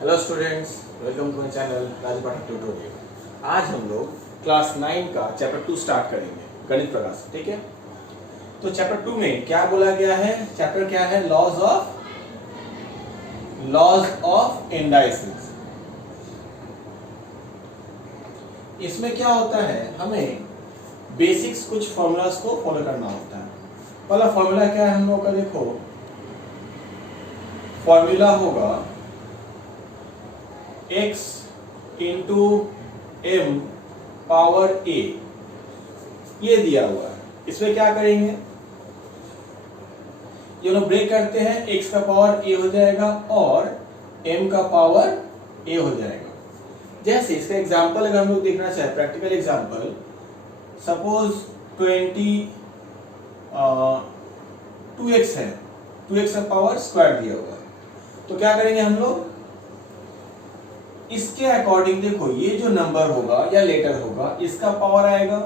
Hello students, welcome to my channel Raj Pathak tutorial. आज हम लोग क्लास 9 का चैप्टर 2 स्टार्ट करेंगे, गणित प्रकार से। ठीक है, तो चैप्टर 2 में क्या बोला गया है? चैप्टर क्या है? Laws of indices. इसमें क्या होता है, हमें बेसिक्स कुछ फॉर्मूलाज को फॉलो करना होता है। पहला फॉर्मूला क्या है हम लोग का? देखो, फॉर्मूला होगा x into m power a, ये दिया हुआ है। इसमें क्या करेंगे, ये लोग ब्रेक करते हैं, x का पावर a हो जाएगा और m का पावर a हो जाएगा। जैसे इसका एग्जांपल अगर हम लोग देखना चाहे, प्रैक्टिकल एग्जांपल, सपोज 2x है, 2x का पावर स्क्वायर दिया हुआ है। तो क्या करेंगे हम लोग, इसके अकॉर्डिंग देखो, ये जो नंबर होगा या लेटर होगा, इसका पावर आएगा।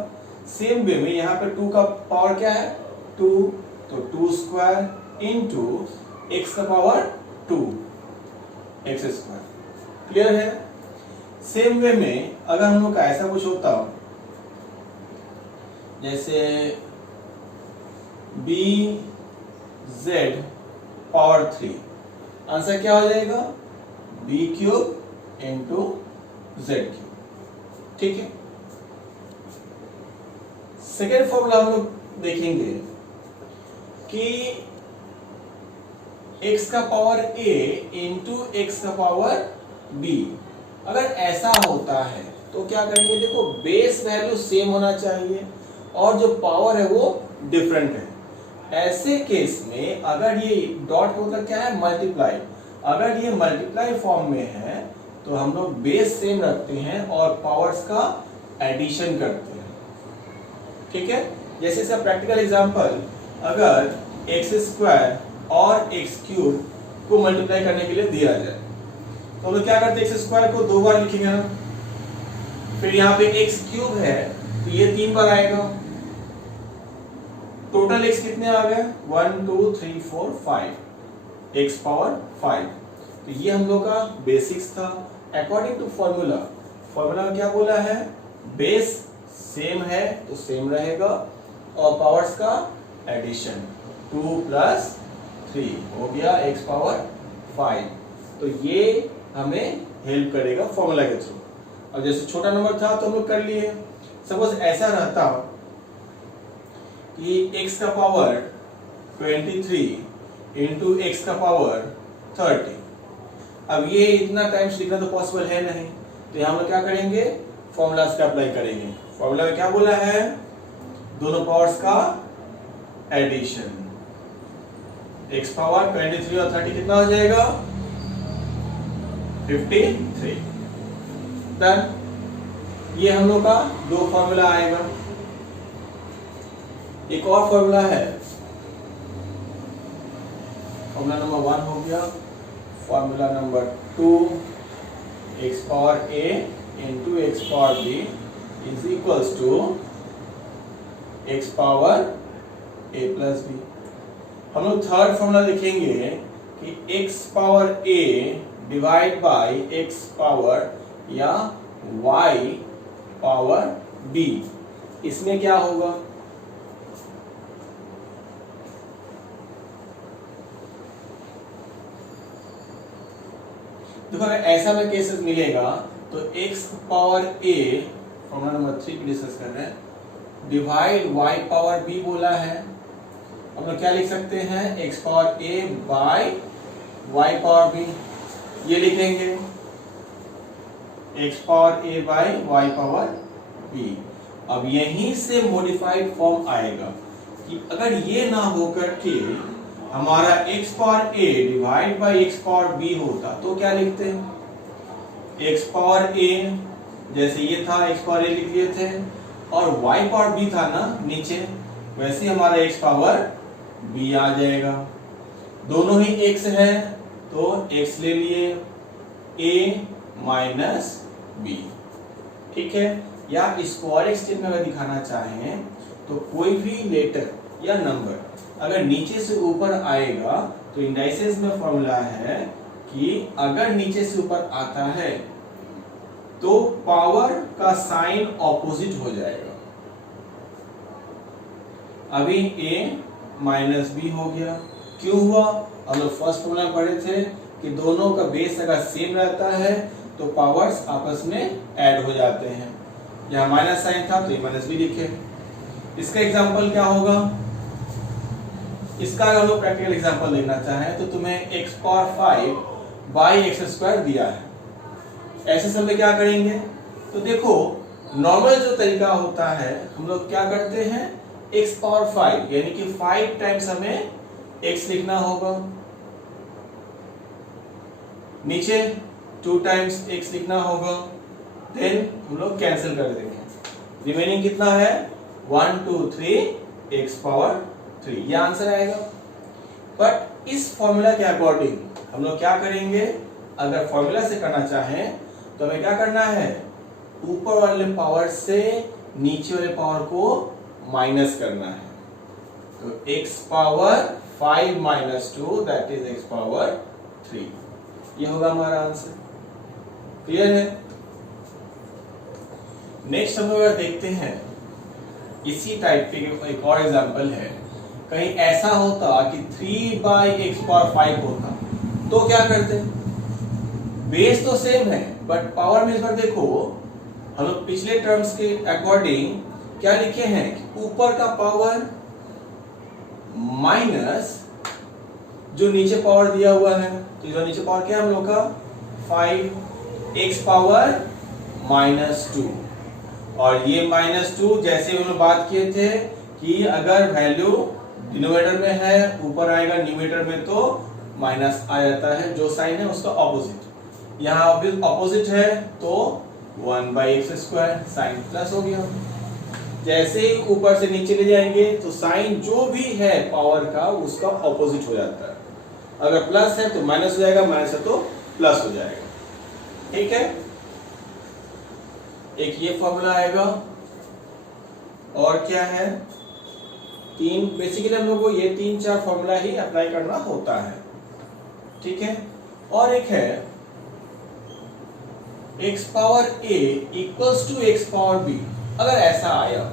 सेम वे में यहाँ पे 2 का पावर क्या है? 2, तो 2 स्क्वायर इंटू x का पावर 2, x स्क्वायर। क्लियर है? सेम वे में अगर हम लोग का ऐसा कुछ होता, जैसे bz पावर 3, आंसर क्या हो जाएगा? b cube into Z cube. ठीक है, सेकेंड फॉर्मूला हम लोग देखेंगे कि x का पावर a इंटू x का पावर b। अगर ऐसा होता है तो क्या करेंगे, देखो बेस वैल्यू सेम होना चाहिए और जो पावर है वो डिफरेंट है। ऐसे केस में अगर ये डॉट मतलब क्या है? मल्टीप्लाई। अगर ये मल्टीप्लाई फॉर्म में है तो हम लोग बेस सेम रखते हैं और पावर्स का एडिशन करते हैं। ठीक है, जैसे इसका प्रैक्टिकल एग्जांपल, अगर x स्क्वायर और x क्यूब को मल्टीप्लाई करने के लिए दिया जाए तो हम लोग क्या करते हैं, x स्क्वायर को 2 बार लिखेंगे ना, फिर यहाँ पे x क्यूब है तो ये 3 बार आएगा। टोटल x कितने आ गए? 1 2 3 4 5, x पावर 5। तो ये हम लोग का बेसिक्स था। अकॉर्डिंग टू फॉर्मूला, फॉर्मूला में क्या बोला है? बेस सेम है तो सेम रहेगा और पावर्स का एडिशन, 2 प्लस 3 हो गया x पावर 5। तो ये हमें हेल्प करेगा फॉर्मूला के थ्रू। और जैसे छोटा नंबर था तो हम लोग कर लिए। सपोज ऐसा रहता कि x का पावर 23 इंटू x का पावर 30। अब ये इतना टाइम्स लिखना तो पॉसिबल है नहीं, तो हम लोग क्या करेंगे, फॉर्मूलास का अप्लाई करेंगे। फॉर्मूला में क्या बोला है? दोनों पावर्स का एडिशन। x पावर 23 और 30 कितना हो जाएगा? 53। डन। ये हम लोग का दो फॉर्मूला आएगा। एक और फॉर्मूला है, फॉर्मूला नंबर 1 हो गया। Formula number 2, x power a into x power b is equals to x power a plus b। हम लोग थर्ड फॉर्मूला लिखेंगे कि x power a divide by x power या y पावर b। इसमें क्या होगा? देखो, अगर ऐसा में केसेस मिलेगा तो x power a, formula number 3 की डिस्कस कर रहे हैं, डिवाइड y पावर b बोला है। हम लोग क्या लिख सकते हैं? x power a by y power b, ये लिखेंगे x power a by y power b। अब यहीं से मॉडिफाइड फॉर्म आएगा कि अगर ये ना होकर के हमारा x power a divide by x power b होता तो क्या लिखते हैं? x पावर a जैसे ये था, x पावर a लिख लिए थे, और y पावर b था ना नीचे, वैसे हमारा x पावर b आ जाएगा। दोनों ही x है तो x ले लिए, a माइनस b। ठीक है, या इसको और एक स्टेप में अगर दिखाना चाहें तो कोई भी लेटर या नंबर अगर नीचे से ऊपर आएगा तो इंडाइसेस में फॉर्मूला है कि अगर नीचे से ऊपर आता है तो पावर का साइन ऑपोजिट हो जाएगा। अभी a माइनस बी हो गया, क्यों हुआ? हम लोग फर्स्ट फॉर्मूला पढ़े थे कि दोनों का बेस अगर सेम रहता है तो पावर्स आपस में ऐड हो जाते हैं। यहाँ माइनस साइन था तो ये माइनस बी लिखे। इसका एग्जांपल क्या होगा? इसका अगर हम लोग प्रैक्टिकल एग्जांपल देखना चाहें तो तुम्हें x power 5 by x square दिया है। ऐसे समय क्या करेंगे? तो देखो नॉर्मल जो तरीका होता है हम लोग क्या करते हैं, x पावर 5 यानी कि 5 टाइम्स हमें x लिखना होगा, नीचे 2 टाइम्स x लिखना होगा, देन हम लोग कैंसिल कर देंगे। रिमेनिंग कितना है? 1 2 3 x पावर 3, ये आंसर आएगा। बट इस फॉर्मूला के अकॉर्डिंग हम लोग क्या करेंगे? अगर फॉर्मूला से करना चाहें तो हमें क्या करना है? ऊपर वाले पावर से नीचे वाले पावर को माइनस करना है। तो x power 5 minus 2 that is x power 3, ये होगा हमारा आंसर। क्लियर है? नेक्स्ट हम लोग देखते हैं इसी टाइप के एक और एग्जांपल है। कहीं ऐसा होता कि 3 बाई एक्स पावर 5 होता तो क्या करते? बेस तो सेम है बट पावर में इस बार देखो हम लोग पिछले टर्म्स के अकॉर्डिंग क्या लिखे हैं कि ऊपर का पावर माइनस जो नीचे पावर दिया हुआ है, तो जो नीचे पावर क्या है हम लोग का 5 एक्स पावर -2, और ये -2 जैसे हम लोग बात किए थे कि अगर वैल्यू डिनोमिनेटर में है ऊपर आएगा न्यूमरेटर में तो माइनस आ जाता है, जो साइन है उसका ऑपोजिट। यहाँ भी ऑपोजिट है तो 1 by x square, sign plus हो गया। जैसे ही ऊपर से नीचे ले जाएंगे तो साइन जो भी है पावर का उसका ऑपोजिट हो जाता है। अगर प्लस है तो माइनस हो जाएगा, माइनस है तो प्लस हो जाएगा। ठीक है, एक ये फॉर्मूला आएगा। और क्या है? बेसिकली हम लोग को ये 3-4 फॉर्मूला ही अप्लाई करना होता है। ठीक है, और एक है x power a equals to x power b। अगर ऐसा आया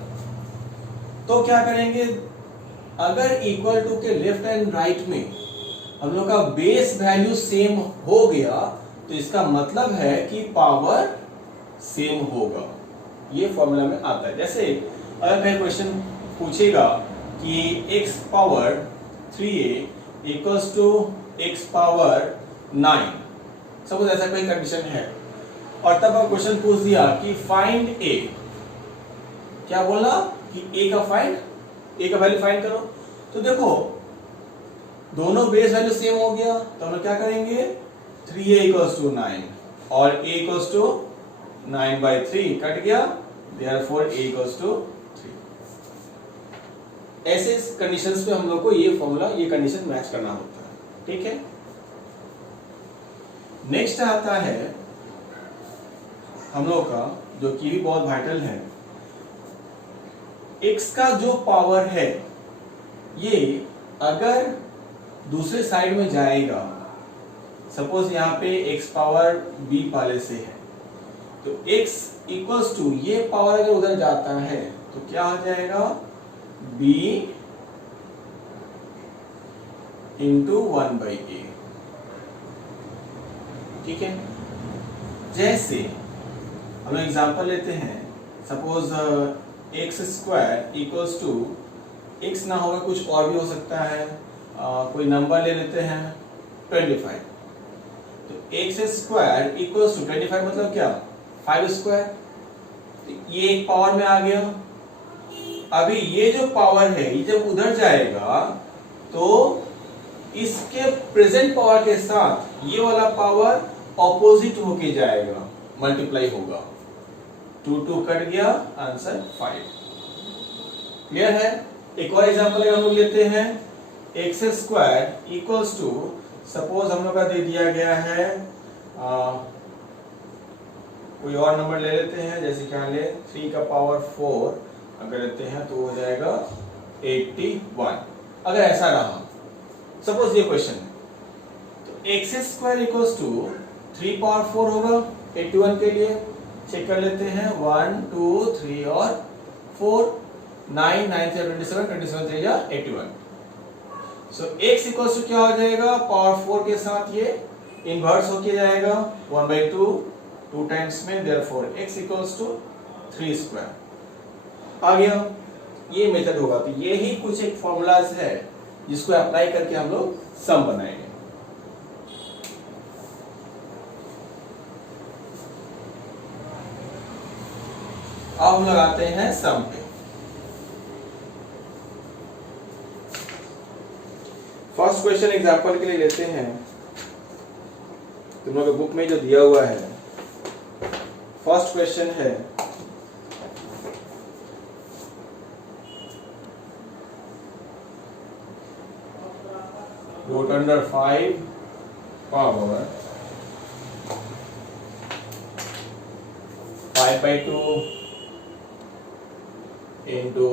तो क्या करेंगे? अगर इक्वल टू के लेफ्ट एंड राइट में हम लोग का बेस वैल्यू सेम हो गया तो इसका मतलब है कि पावर सेम होगा। ये फॉर्मूला में आता है। जैसे अगर कहीं क्वेश्चन पूछेगा कि x power 3a equals to x power 9, suppose ऐसा कोई कंडीशन है, और तब आप क्वेश्चन पूछ दिया कि फाइंड a, क्या बोला कि a का वैल्यू फाइंड करो। तो देखो दोनों बेस वैल्यू सेम हो गया तो हम लोग क्या करेंगे? 3a इक्वल्स टू 9 और a इक्वल्स टू 9/3 कट गया, therefore a इक्वल्स टू 3। ऐसे कंडीशंस पे हम लोग को ये फॉर्मूला, ये कंडीशन मैच करना होता है। ठीक है, नेक्स्ट आता है हम लोग का जो कि भी बहुत वाइटल है, x का जो पावर है ये अगर दूसरे साइड में जाएगा, सपोज यहाँ पे x पावर b पहले से है तो x इक्वल्स टू ये पावर अगर उधर जाता है तो क्या हो जाएगा? b into 1/a। ठीक है, जैसे हम लोग एग्जांपल लेते हैं, suppose x square equals to x ना होगा कुछ और भी हो सकता है, कोई नंबर ले लेते हैं 25। तो एक्स स्क्वायर इक्वल्स टू 25 मतलब क्या? 5 स्क्वायर। तो ये एक पावर में आ गया। अभी ये जो पावर है ये जब उधर जाएगा तो इसके प्रेजेंट पावर के साथ ये वाला पावर ऑपोजिट होके जाएगा, मल्टीप्लाई होगा। 2 कट गया, आंसर 5। क्लियर है? एक और एग्जांपल हम लोग लेते हैं, x square equals to, suppose हम लोग का दे दिया गया है कोई और नंबर ले लेते हैं, जैसे क्या ले 3 का पावर 4 अगर लेते हैं तो हो जाएगा 81। अगर ऐसा रहा, सपोज ये क्वेश्चन है, तो x square equals to 3 power 4 होगा 81 के लिए। चेक कर लेते हैं 1 2 3 और 4 9 9 से 27 27 से 81। सो x इक्वल्स टू क्या हो जाएगा पावर 4 के साथ ये इनवर्स होके जाएगा 1/2 2 टाइम्स में, therefore x equals to 3 square आ गया। ये मेथड होगा। तो ये ही कुछ एक फॉर्मूलाज है जिसको अप्लाई करके हम लोग सम बनाएंगे। अब हम लगाते हैं सम पे। फर्स्ट क्वेश्चन एग्जांपल के लिए लेते हैं। तुम लोग बुक में जो दिया हुआ है फर्स्ट क्वेश्चन है √5 पावर 5/2 into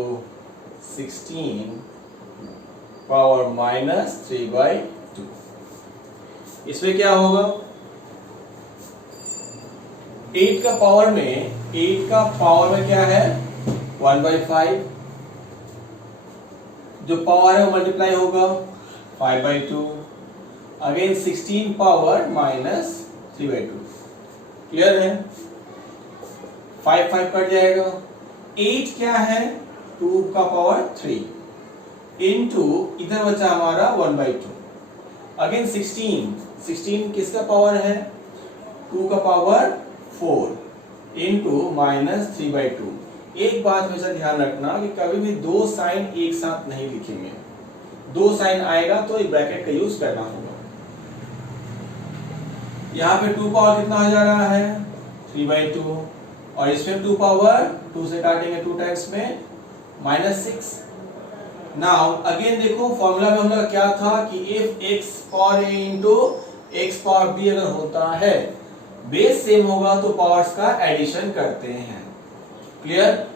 16 पावर -3/2। इसमें क्या होगा 8 का पावर में क्या है 1/5, जो पावर है वो मल्टीप्लाई होगा 5/2, अगेन 16 पावर -3/2। क्लियर है? 5 5 कट जाएगा। 8 क्या है 2 का पावर 3 इनटू इधर बचा हमारा 1/2, अगेन 16 किसका पावर है 2 का पावर 4 इनटू -3/2। एक बात हमेशा ध्यान रखना कि कभी भी दो साइन एक साथ नहीं लिखेंगे, दो साइन आएगा तो एक ब्रैकेट का यूज करना होगा। यहाँ पे 2 पावर कितना हो जा रहा है 3/2 और इसमें 2 पावर 2 से काटेंगे 2 टाइम्स में -6। नाउ अगेन देखो फॉर्मूला में हम लोग क्या था कि if x power a into x power b अगर होता है बेस सेम होगा तो पावर्स का एडिशन करते हैं। क्लियर?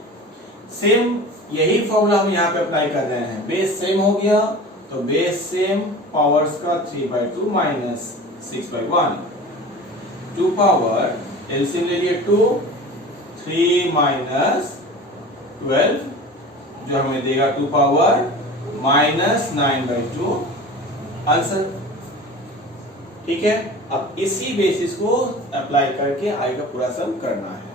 सेम यही फॉर्मूला हम यहाँ पे अप्लाई कर रहे हैं। बेस सेम हो गया तो बेस सेम पावर्स का 3/2 -6/1, 2 पावर एलसीएम ले लिए 2 3 -12 जो हमें देगा 2 पावर -9/2 आंसर। ठीक है, अब इसी बेसिस को अप्लाई करके आगे का पूरा सम करना है।